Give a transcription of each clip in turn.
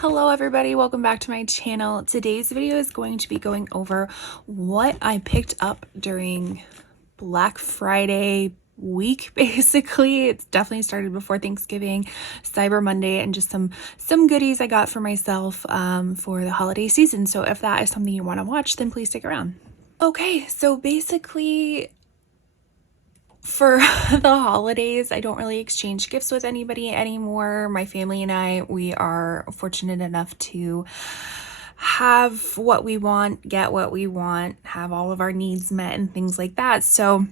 Hello everybody, welcome back to my channel. Today's video is going to be going over what I picked up during Black Friday week. Basically, it's definitely started before Thanksgiving, Cyber Monday, and just some goodies I got for myself for the holiday season. So if that is something you want to watch, then please stick around. Okay, so basically for the holidays, I don't really exchange gifts with anybody anymore. My family and I, we are fortunate enough to have what we want, get what we want, have all of our needs met and things like that. So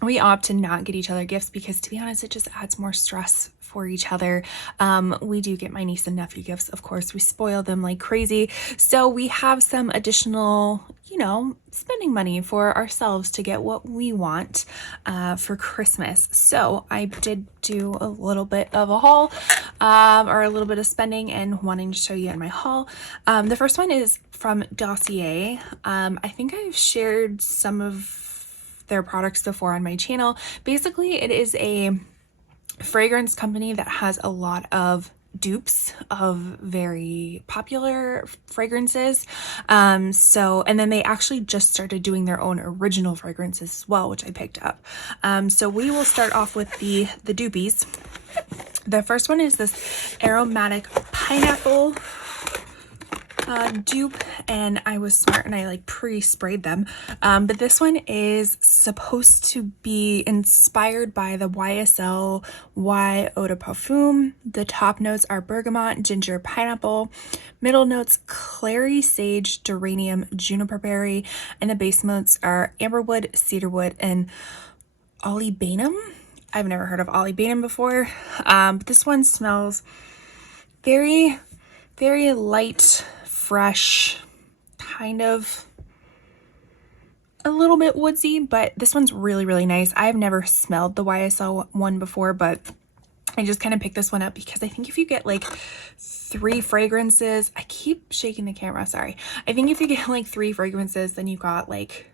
we opt to not get each other gifts because, to be honest, it just adds more stress for each other. We do get my niece and nephew gifts. Of course, we spoil them like crazy. So we have some additional, spending money for ourselves to get what we want for Christmas. So I did do a little bit of a haul or a little bit of spending and wanting to show you in my haul. The first one is from Dossier. I think I've shared some of their products before on my channel. Basically, it is a fragrance company that has a lot of dupes of very popular fragrances. And then they actually just started doing their own original fragrances as well, which I picked up. So we will start off with the dupies. The first one is this aromatic pineapple dupe, and I was smart and I like pre-sprayed them, but this one is supposed to be inspired by the YSL Y Eau de Parfum. The top notes are bergamot, ginger, pineapple. Middle notes clary, sage, geranium, juniper berry, and the base notes are amberwood, cedarwood, and olibanum. I've never heard of olibanum before, but this one smells very, very light, fresh, kind of a little bit woodsy, but this one's really, really nice. I've never smelled the YSL one before, but I just kind of picked this one up because I think if you get like 3 fragrances, I keep shaking the camera, sorry. I think if you get like 3 fragrances, then you got like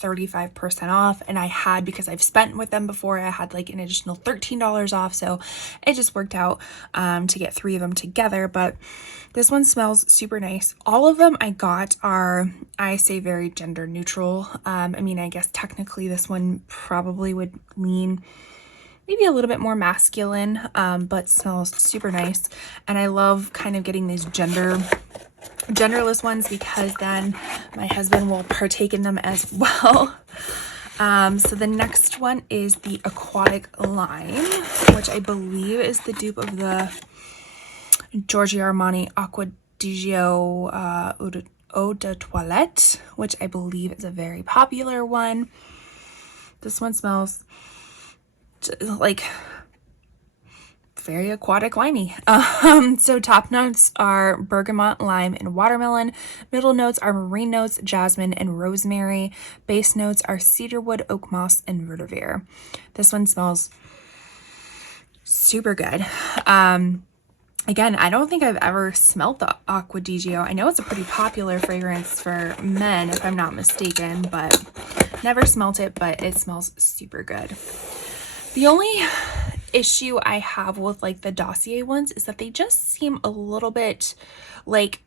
35% off, and I had, because I've spent with them before, I had like an additional $13 off, so it just worked out to get 3 of them together. But this one smells super nice. All of them I got are, I say, very gender neutral. I mean, I guess technically this one probably would lean maybe a little bit more masculine, but smells super nice. And I love kind of getting these genderless ones because then my husband will partake in them as well. So the next one is the Aquatic Lime, which I believe is the dupe of the Giorgio Armani Acqua di Gio Eau de Toilette, which I believe is a very popular one. This one smells like very aquatic limey. So top notes are bergamot, lime, and watermelon. Middle notes are marine notes, jasmine, and rosemary. Base notes are cedarwood, oak moss, and vetiver. This one smells super good. Again, I don't think I've ever smelled the Acqua di Gio. I know it's a pretty popular fragrance for men, if I'm not mistaken, but never smelt it, but it smells super good. The only issue I have with like the Dossier ones is that they just seem a little bit like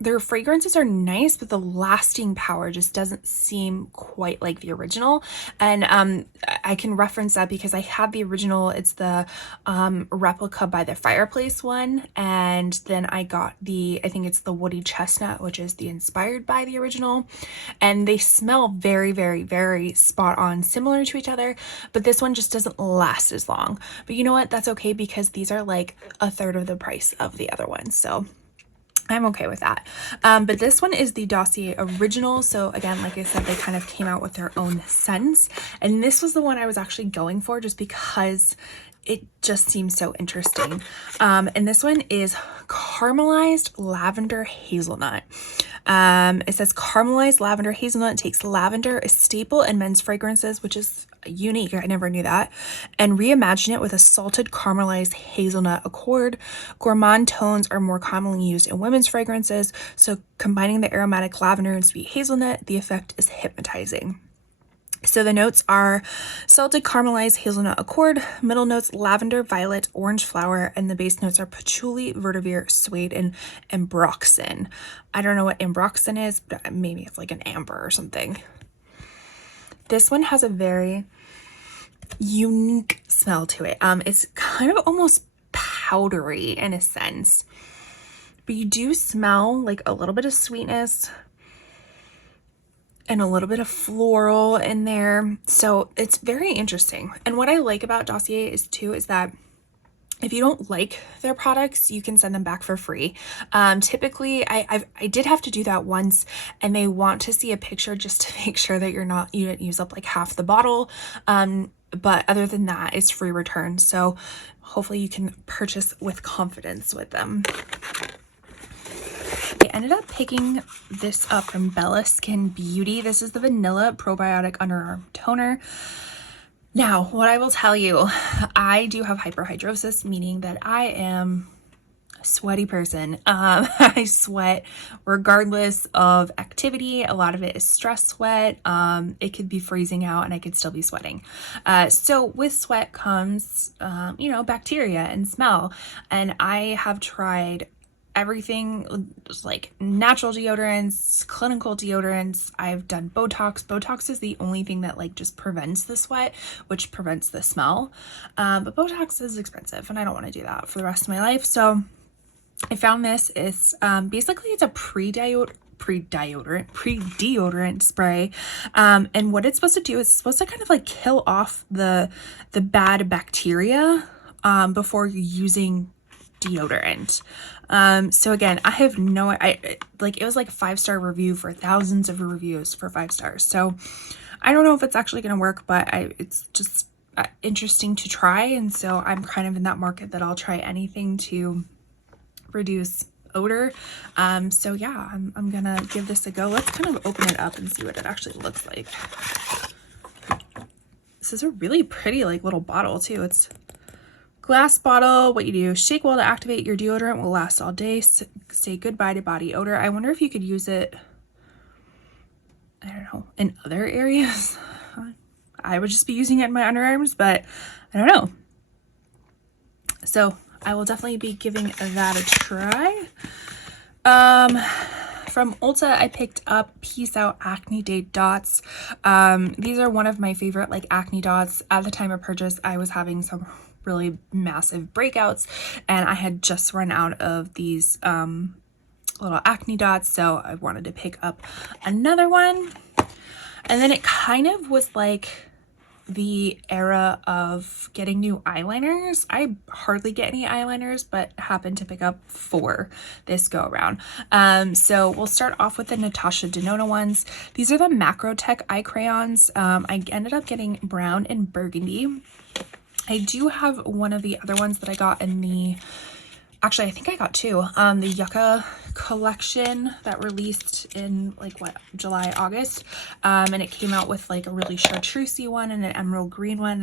their fragrances are nice, but the lasting power just doesn't seem quite like the original. And I can reference that because I had the original. It's the replica by the fireplace one, and then I got I think it's the woody chestnut, which is the inspired by the original, and they smell very, very, very spot on similar to each other, but this one just doesn't last as long. But you know what, that's okay because these are like 1/3 of the price of the other ones, so I'm okay with that. But this one is the Dossier original. So again, like I said, they kind of came out with their own scents. And this was the one I was actually going for just because it just seems so interesting. And this one is caramelized lavender hazelnut. It says caramelized lavender hazelnut. It takes lavender, a staple in men's fragrances, which is unique. I never knew that. And reimagine it with a salted caramelized hazelnut accord. Gourmand tones are more commonly used in women's fragrances. So combining the aromatic lavender and sweet hazelnut, the effect is hypnotizing. So the notes are salted caramelized hazelnut accord, middle notes lavender, violet, orange flower, and the base notes are patchouli, vetiver, suede, and ambroxan. I don't know what ambroxan is, but maybe it's like an amber or something. This one has a very unique smell to it. It's kind of almost powdery in a sense, but you do smell like a little bit of sweetness and a little bit of floral in there. So it's very interesting. And what I like about Dossier is that if you don't like their products, you can send them back for free. Typically, I did have to do that once, and they want to see a picture just to make sure that you didn't use up like half the bottle. But other than that, it's free return. So hopefully you can purchase with confidence with them. I ended up picking this up from Bella Skin Beauty. This is the Vanilla Probiotic Underarm Toner. Now, what I will tell you, I do have hyperhidrosis, meaning that I am a sweaty person. I sweat regardless of activity. A lot of it is stress sweat. It could be freezing out and I could still be sweating. So with sweat comes, bacteria and smell. And I have tried everything, like natural deodorants, clinical deodorants. I've done Botox. Botox is the only thing that like just prevents the sweat, which prevents the smell. But Botox is expensive and I don't want to do that for the rest of my life. So I found this. It's basically it's a pre-deodorant spray. And what it's supposed to do is it's supposed to kind of like kill off the bad bacteria before you're using deodorant. So again, I have it was like a 5-star review for thousands of reviews for 5 stars. So I don't know if it's actually going to work, but it's just interesting to try. And so I'm kind of in that market that I'll try anything to reduce odor. So yeah, I'm gonna give this a go. Let's kind of open it up and see what it actually looks like. This is a really pretty like little bottle too. It's glass bottle. What you do, shake well to activate. Your deodorant will last all day. Say goodbye to body odor. I wonder if you could use it, I don't know, in other areas. I would just be using it in my underarms, but I don't know. So I will definitely be giving that a try. From Ulta, I picked up Peace Out Acne Day Dots. These are one of my favorite like acne dots. At the time of purchase, I was having some really massive breakouts and I had just run out of these little acne dots, so I wanted to pick up another one. And then it kind of was like the era of getting new eyeliners. I hardly get any eyeliners, but happened to pick up 4 this go around. So we'll start off with the Natasha Denona ones. These are the Macro Tech eye crayons. I ended up getting brown and burgundy. I do have one of the other ones that I got in the, actually I think I got 2, the Yucca collection that released in like July, August. And it came out with like a really chartreusey one and an emerald green one.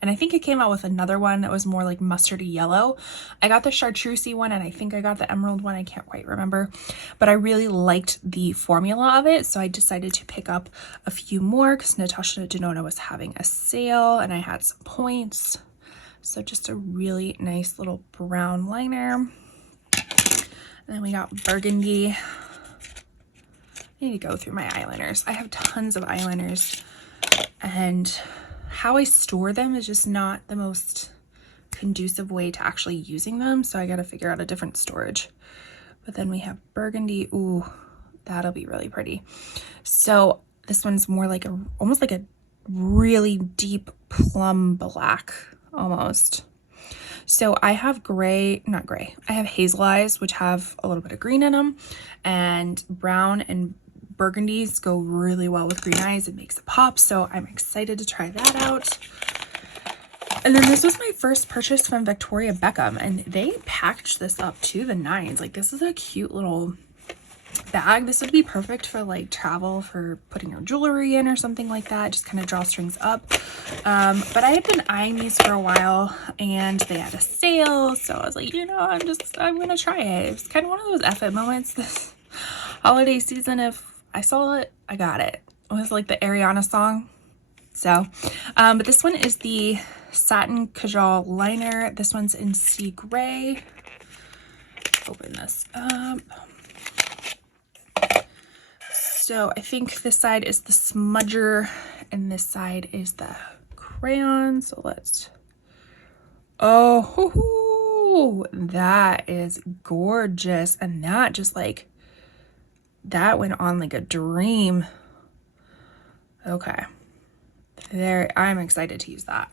And I think it came out with another one that was more like mustardy yellow. I got the chartreusey one and I think I got the emerald one. I can't quite remember, but I really liked the formula of it. So I decided to pick up a few more because Natasha Denona was having a sale and I had some points. So just a really nice little brown liner. And then we got burgundy. I need to go through my eyeliners. I have tons of eyeliners and how I store them is just not the most conducive way to actually using them. So I got to figure out a different storage. But then we have burgundy. Ooh, that'll be really pretty. So this one's more like almost like a really deep plum black almost. So I have I have hazel eyes, which have a little bit of green in them, and brown and burgundies go really well with green eyes. It makes it pop. So I'm excited to try that out. And then this was my first purchase from Victoria Beckham, and they packaged this up to the nines. Like, this is a cute little bag. This would be perfect for like travel, for putting your jewelry in or something like that. Just kind of drawstrings up. But I had been eyeing these for a while and they had a sale, so I was like, I'm gonna try it. It's kind of one of those F it moments this holiday season. If I saw it, I got it. it was like the Ariana song. So, but this one is the Satin Kajal Liner. This one's in Sea Gray. Open this up. So I think this side is the smudger and this side is the crayon. So let's, oh, that is gorgeous. And that just like, that went on like a dream. Okay. There, I'm excited to use that.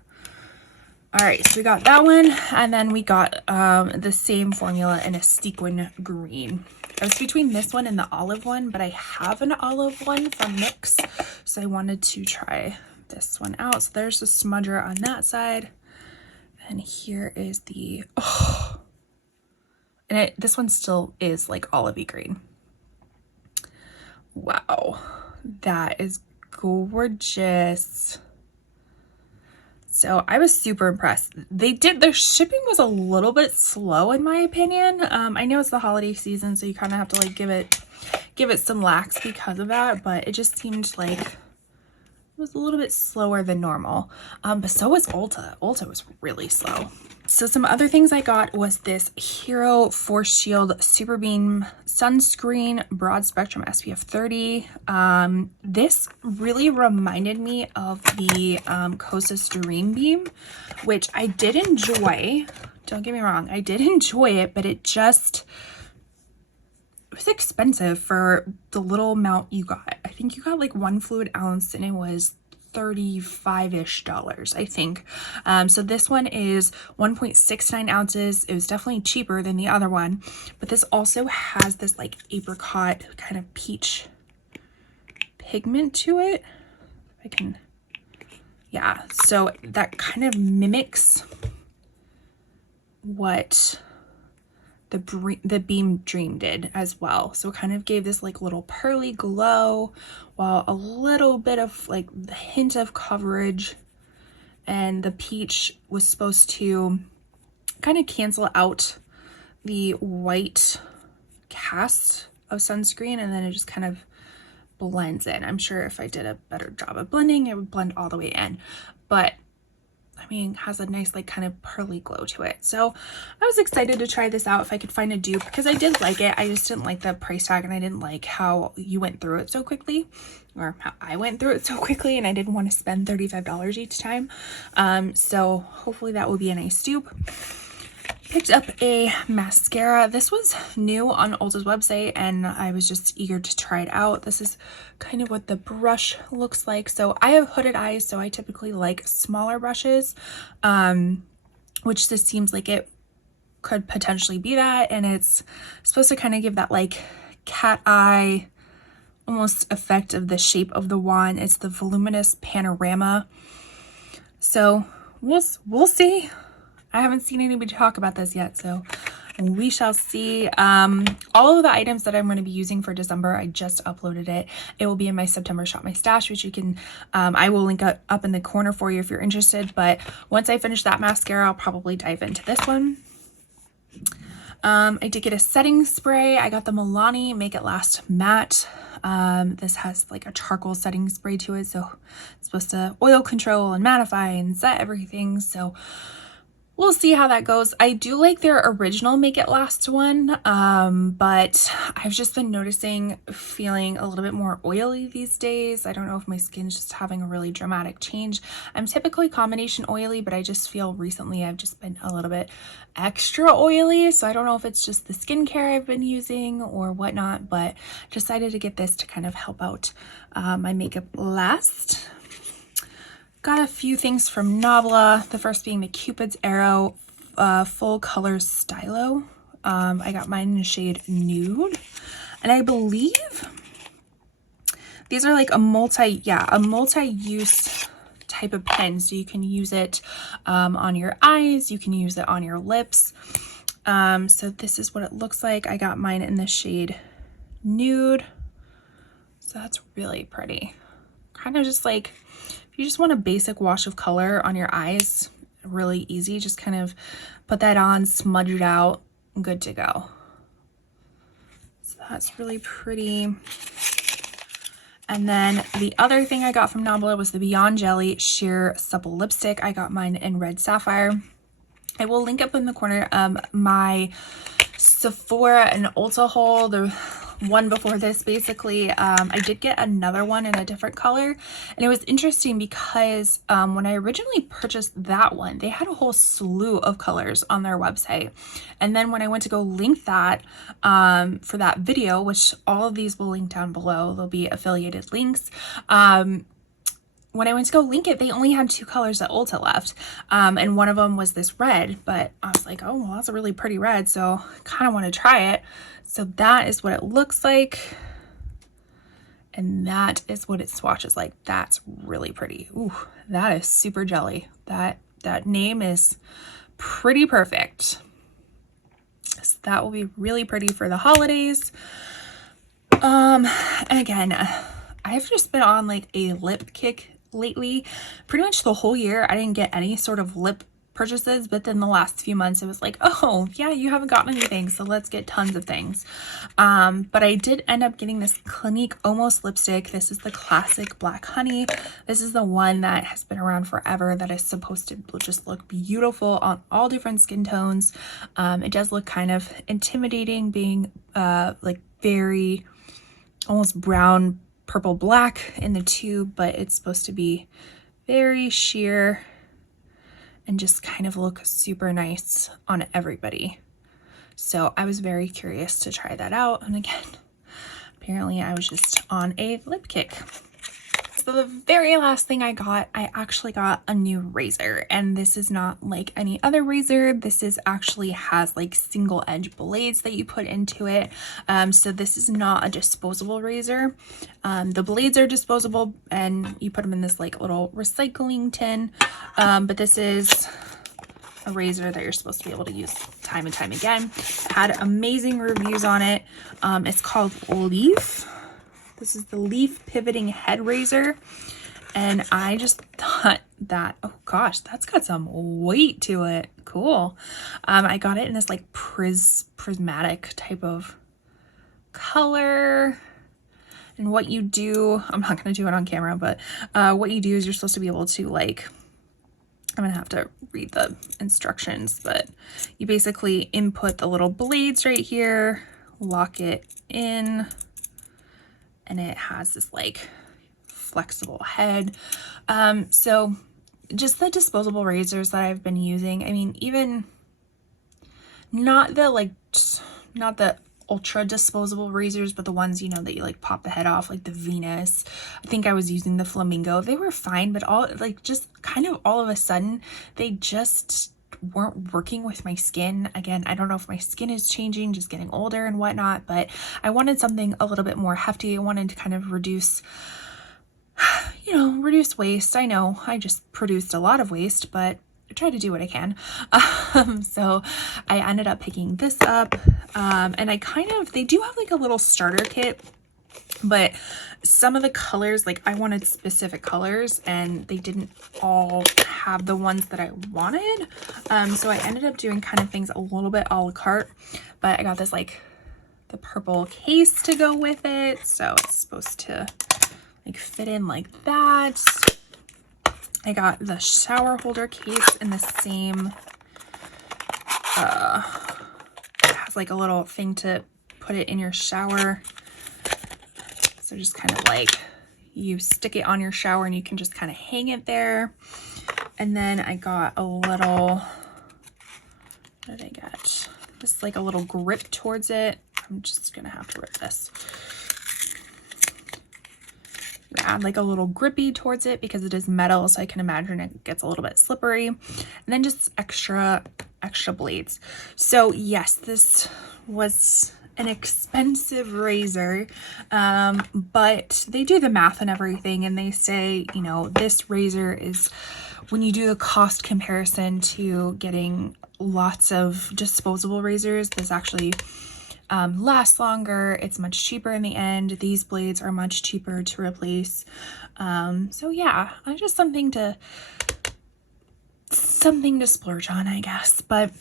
All right, so we got that one, and then we got the same formula in a sequin green. I was between this one and the olive one, but I have an olive one from NYX, so I wanted to try this one out. So there's the smudger on that side, and here is the, oh, and this one still is like olivey green. Wow, that is gorgeous. So I was super impressed. Their shipping was a little bit slow in my opinion. I know it's the holiday season, so you kind of have to like give it some lax because of that, but it just seemed like it was a little bit slower than normal. But so was Ulta. Ulta was really slow. So some other things I got was this Hero Force Shield Super Beam Sunscreen Broad Spectrum SPF 30. This really reminded me of the Kosas Dream Beam, which I did enjoy. Don't get me wrong, I did enjoy it, but it was expensive for the little amount you got. I think you got like 1 fluid ounce and it was $35-ish, I think. So this one is 1.69 ounces. It was definitely cheaper than the other one, but this also has this like apricot kind of peach pigment to it. I can, yeah, so that kind of mimics what the Beam Dream did as well. So it kind of gave this like little pearly glow while a little bit of like the hint of coverage, and the peach was supposed to kind of cancel out the white cast of sunscreen, and then it just kind of blends in. I'm sure if I did a better job of blending, it would blend all the way in, but I mean, has a nice like kind of pearly glow to it. So I was excited to try this out if I could find a dupe, because I did like it. I just didn't like the price tag, and I didn't like how you went through it so quickly, or how I went through it so quickly, and I didn't want to spend $35 each time. So hopefully that will be a nice dupe. Picked up a mascara. This was new on Ulta's website and I was just eager to try it out. This is kind of what the brush looks like. So I have hooded eyes, so I typically like smaller brushes, which this seems like it could potentially be that. And it's supposed to kind of give that like cat eye almost effect of the shape of the wand. It's the Voluminous Panorama. So we'll see. I haven't seen anybody talk about this yet, so we shall see. All of the items that I'm going to be using for December, I just uploaded it. It will be in my September Shop My Stash, which you can, I will link up in the corner for you if you're interested. But once I finish that mascara, I'll probably dive into this one. I did get a setting spray. I got the Milani Make It Last Matte. This has like a charcoal setting spray to it, so it's supposed to oil control and mattify and set everything. So we'll see how that goes. I do like their original Make It Last one, but I've just been noticing feeling a little bit more oily these days. I don't know if my skin's just having a really dramatic change. I'm typically combination oily, but I just feel recently I've just been a little bit extra oily. So I don't know if it's just the skincare I've been using or whatnot, but decided to get this to kind of help out my makeup last. Got a few things from Nabla, the first being the Cupid's Arrow Full Color Stylo. I got mine in the shade Nude, and I believe these are like a multi-use type of pen, so you can use it on your eyes, you can use it on your lips. So this is what it looks like. I got mine in the shade Nude, so that's really pretty. Kind of just like, if you just want a basic wash of color on your eyes, really easy, just kind of put that on, smudge it out, good to go. So that's really pretty. And then the other thing I got from Nabla was the Beyond Jelly Sheer Supple Lipstick. I got mine in Red Sapphire. I will link up in the corner my Sephora and Ulta haul, the one before this basically. I did get another one in a different color, and it was interesting because when I originally purchased that one, they had a whole slew of colors on their website, and then when I went to go link that for that video, which all of these will link down below, there'll be affiliated links. When I went to go link it, they only had 2 colors at Ulta left. And one of them was this red, but I was like, oh, well, that's a really pretty red. So kind of want to try it. So that is what it looks like. And that is what it swatches like. That's really pretty. Ooh, that is super jelly. That name is pretty perfect. So that will be really pretty for the holidays. And again, I've just been on like a lip kick lately. Pretty much the whole year I didn't get any sort of lip purchases, but then the last few months it was like, oh yeah, you haven't gotten anything, so let's get tons of things. But I did end up getting this Clinique Almost lipstick. This is the classic Black Honey. This is the one that has been around forever, that is supposed to just look beautiful on all different skin tones. It does look kind of intimidating, being like very almost brown, purple, black in the tube, but it's supposed to be very sheer and just kind of look super nice on everybody. So I was very curious to try that out. And again, apparently I was just on a lip kick. So the very last thing I actually got a new razor, and this is not like any other razor. This is actually has like single edge blades that you put into it. So this is not a disposable razor. The blades are disposable and you put them in this like little recycling tin. But this is a razor that you're supposed to be able to use time and time again. Had amazing reviews on it. It's called Leaf. This is the Leaf Pivoting Head Razor, and I just thought that, oh gosh, that's got some weight to it. Cool. I got it in this like prismatic type of color. And what you do, I'm not going to do it on camera, but what you do is you're supposed to be able to like, I'm going to have to read the instructions, but you basically input the little blades right here, lock it in, and it has this like flexible head. So just the disposable razors that I've been using, I mean, even not the ultra disposable razors, but the ones, you know, that you like pop the head off, like the Venus. I think I was using the Flamingo. They were fine, but all like just kind of all of a sudden they just weren't working with my skin. Again, I don't know if my skin is changing, just getting older and whatnot, but I wanted something a little bit more hefty. I wanted to kind of reduce waste. I know I just produced a lot of waste, but I try to do what I can. So I ended up picking this up, and they do have like a little starter kit, but some of the colors, like I wanted specific colors and they didn't all have the ones that I wanted. So I ended up doing kind of things a little bit a la carte, but I got this like the purple case to go with it. So it's supposed to like fit in like that. I got the shower holder case in the same, it has like a little thing to put it in your shower. So just kind of like you stick it on your shower and you can just kind of hang it there. And then I got a little, what did I get? This like a little grip towards it. I'm just gonna have to rip this. Add like a little grippy towards it because it is metal, so I can imagine it gets a little bit slippery. And then just extra blades. So yes, this was an expensive razor, but they do the math and everything, and they say, you know, this razor is, when you do the cost comparison to getting lots of disposable razors, this actually lasts longer. It's much cheaper in the end. These blades are much cheaper to replace. So yeah, just something to splurge on, I guess. But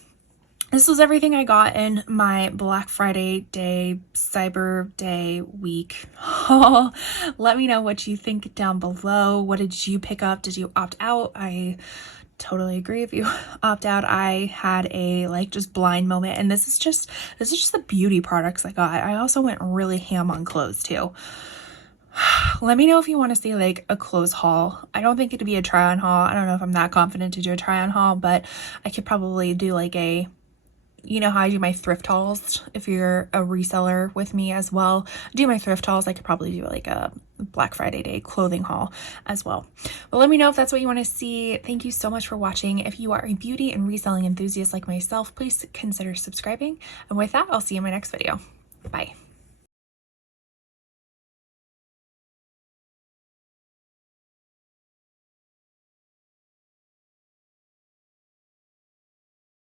this was everything I got in my Black Friday day, Cyber Day week haul. Let me know what you think down below. What did you pick up? Did you opt out? I totally agree. If you opt out, I had a like just blind moment, and this is just the beauty products I got. I also went really ham on clothes too. Let me know if you want to see like a clothes haul. I don't think it'd be a try on haul. I don't know if I'm that confident to do a try on haul, but I could probably do like a, you know how I do my thrift hauls. If you're a reseller with me as well, I do my thrift hauls. I could probably do like a Black Friday day clothing haul as well. But let me know if that's what you want to see. Thank you so much for watching. If you are a beauty and reselling enthusiast like myself, please consider subscribing. And with that, I'll see you in my next video. Bye.